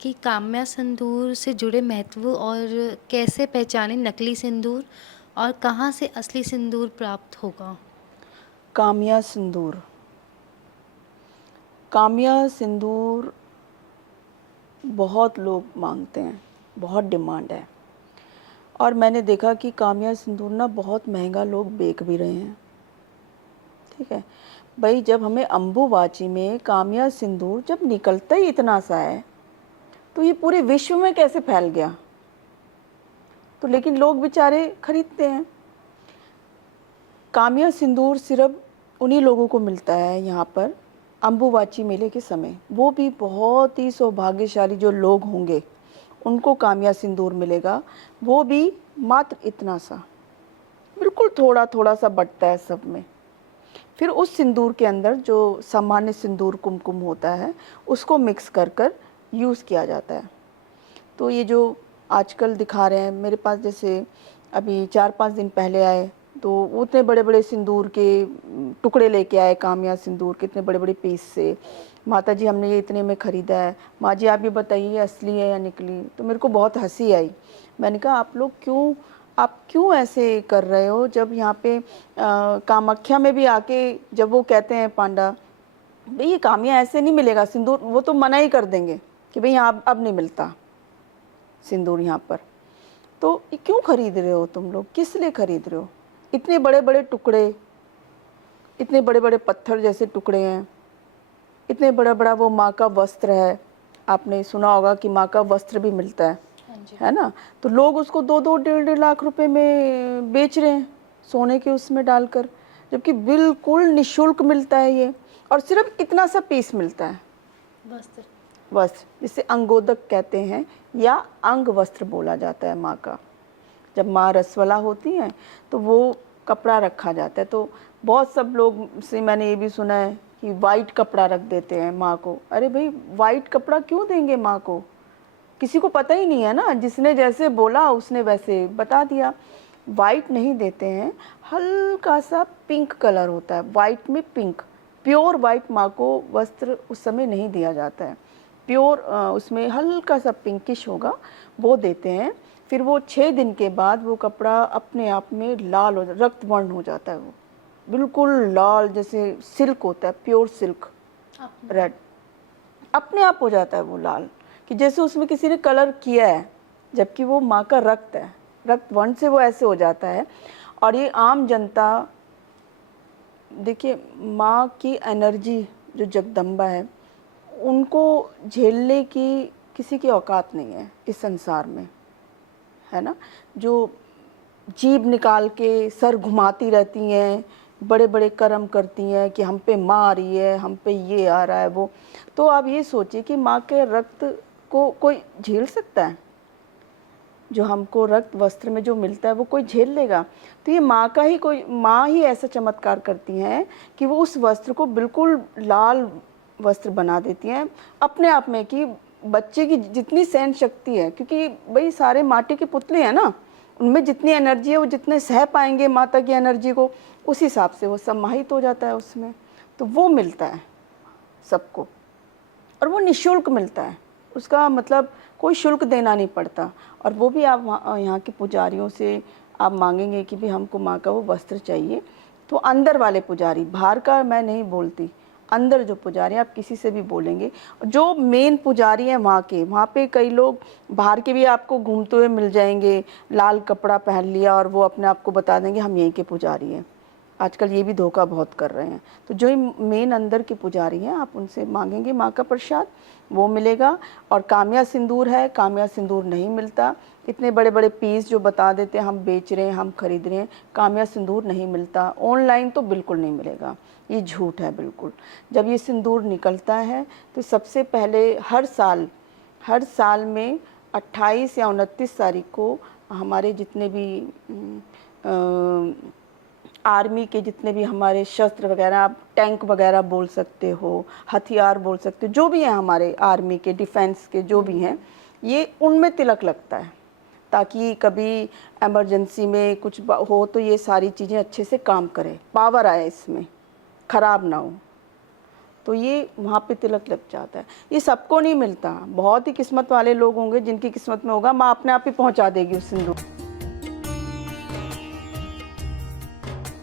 कि काम्या सिंदूर से जुड़े महत्व और कैसे पहचानें नकली सिंदूर और कहाँ से असली सिंदूर प्राप्त होगा? कामिया सिंदूर। कामिया सिंदूर बहुत लोग मांगते हैं, बहुत डिमांड है। और मैंने देखा कि कामिया सिंदूर ना बहुत महंगा लोग बेच भी रहे हैं। ठीक है भाई, जब हमें अम्बुबाची में कामिया सिंदूर जब निकलता ही इतना सा है, तो ये पूरे विश्व में कैसे फैल गया? तो लेकिन लोग बेचारे खरीदते हैं। कामिया सिंदूर सिर्फ उन्हीं लोगों को मिलता है यहाँ पर अम्बुबाची मेले के समय। वो भी बहुत ही सौभाग्यशाली जो लोग होंगे उनको कामिया सिंदूर मिलेगा। वो भी मात्र इतना सा, बिल्कुल थोड़ा थोड़ा सा बटता है सब में। फिर उस सिंदूर के अंदर जो सामान्य सिंदूर कुमकुम होता है उसको मिक्स कर कर यूज़ किया जाता है। तो ये जो आजकल दिखा रहे हैं मेरे पास, जैसे अभी 4-5 दिन पहले आए, तो वो इतने बड़े बड़े सिंदूर के टुकड़े लेके आए, कामिया सिंदूर के इतने बड़े बड़े पीस से। माता जी हमने ये इतने में ख़रीदा है, माँ जी आप ये बताइए ये असली है या नकली। तो मेरे को बहुत हंसी आई। मैंने कहा आप क्यों ऐसे कर रहे हो, जब यहाँ पे कामाख्या में भी आके जब वो कहते हैं पांडा भाई ये कामिया ऐसे नहीं मिलेगा सिंदूर, वो तो मना ही कर देंगे कि भाई यहाँ अब नहीं मिलता सिंदूर यहाँ पर। तो ये क्यों खरीद रहे हो तुम लोग, किस लिए खरीद रहे हो? इतने बड़े बड़े टुकड़े, इतने बड़े बड़े पत्थर जैसे टुकड़े हैं, इतने बड़ा बड़ा वो माँ का वस्त्र है। आपने सुना होगा कि माँ का वस्त्र भी मिलता हाँ जी। है ना? तो लोग उसको 2-2 डेढ़-डेढ़ लाख रुपए में बेच रहे हैं, सोने के उसमें डालकर, जबकि बिल्कुल निःशुल्क मिलता है ये। और सिर्फ इतना सा पीस मिलता है वस्त्र। वस्त्र, जिसे अंगोदक कहते हैं या अंग वस्त्र बोला जाता है माँ का। जब माँ रसवला होती हैं तो वो कपड़ा रखा जाता है। तो बहुत सब लोग से मैंने ये भी सुना है कि वाइट कपड़ा रख देते हैं माँ को। अरे भाई वाइट कपड़ा क्यों देंगे माँ को? किसी को पता ही नहीं है ना, जिसने जैसे बोला उसने वैसे बता दिया। वाइट नहीं देते हैं, हल्का सा पिंक कलर होता है, वाइट में पिंक। प्योर वाइट माँ को वस्त्र उस समय नहीं दिया जाता है। प्योर उसमें हल्का सा पिंकिश होगा, वो देते हैं। फिर वो 6 दिन के बाद वो कपड़ा अपने आप में लाल हो रक्त वर्ण हो जाता है। वो बिल्कुल लाल जैसे सिल्क होता है, प्योर सिल्क, अपने रेड, अपने आप हो जाता है वो लाल, कि जैसे उसमें किसी ने कलर किया है, जबकि वो माँ का रक्त है। रक्त वर्ण से वो ऐसे हो जाता है। और ये आम जनता, देखिए माँ की एनर्जी जो जगदम्बा है, उनको झेलने की किसी की औकात नहीं है इस संसार में, है ना? जो जीभ निकाल के सर घुमाती रहती हैं, बड़े बड़े कर्म करती हैं कि हम पे माँ आ रही है, हम पे ये आ रहा है वो। तो आप ये सोचिए कि माँ के रक्त को कोई झेल सकता है? जो हमको रक्त वस्त्र में जो मिलता है वो कोई झेल लेगा? तो ये माँ का ही, कोई माँ ही ऐसा चमत्कार करती हैं कि वो उस वस्त्र को बिल्कुल लाल वस्त्र बना देती हैं अपने आप में, कि बच्चे की जितनी सहन शक्ति है, क्योंकि भाई सारे माटी के पुतले हैं ना, उनमें जितनी एनर्जी है वो जितने सह पाएंगे माता की एनर्जी को, उस हिसाब से वो समाहित हो जाता है उसमें। तो वो मिलता है सबको, और वो निःशुल्क मिलता है। उसका मतलब कोई शुल्क देना नहीं पड़ता। और वो भी आप यहाँ के पुजारियों से आप मांगेंगे कि भी हमको माँ का वो वस्त्र चाहिए, तो अंदर वाले पुजारी, बाहर का मैं नहीं बोलती, अंदर जो पुजारी, आप किसी से भी बोलेंगे, जो मेन पुजारी हैं वहाँ के, वहाँ पे कई लोग बाहर के भी आपको घूमते हुए मिल जाएंगे, लाल कपड़ा पहन लिया और वो अपने आप को बता देंगे हम यहीं के पुजारी हैं। आजकल ये भी धोखा बहुत कर रहे हैं। तो जो मेन अंदर के पुजारी हैं आप उनसे मांगेंगे माँ का प्रसाद, वो मिलेगा। और कामिया सिंदूर है, कामिया सिंदूर नहीं मिलता। इतने बड़े बड़े पीस जो बता देते हैं हम बेच रहे हैं, हम खरीद रहे हैं, कामिया सिंदूर नहीं मिलता। ऑनलाइन तो बिल्कुल नहीं मिलेगा, ये झूठ है बिल्कुल। जब ये सिंदूर निकलता है तो सबसे पहले हर साल में 28 या 29 तारीख को हमारे जितने भी आर्मी के जितने भी हमारे शस्त्र वगैरह, आप टैंक वगैरह बोल सकते हो, हथियार बोल सकते हो, जो भी हैं हमारे आर्मी के, डिफेंस के जो भी हैं, ये उनमें तिलक लगता है, ताकि कभी इमरजेंसी में कुछ हो तो ये सारी चीज़ें अच्छे से काम करें, पावर आए इसमें, ख़राब ना हो। तो ये वहाँ पे तिलक लग जाता है। ये सबको नहीं मिलता, बहुत ही किस्मत वाले लोग होंगे जिनकी किस्मत में होगा, माँ अपने आप ही पहुँचा देगी उस सिंदूर।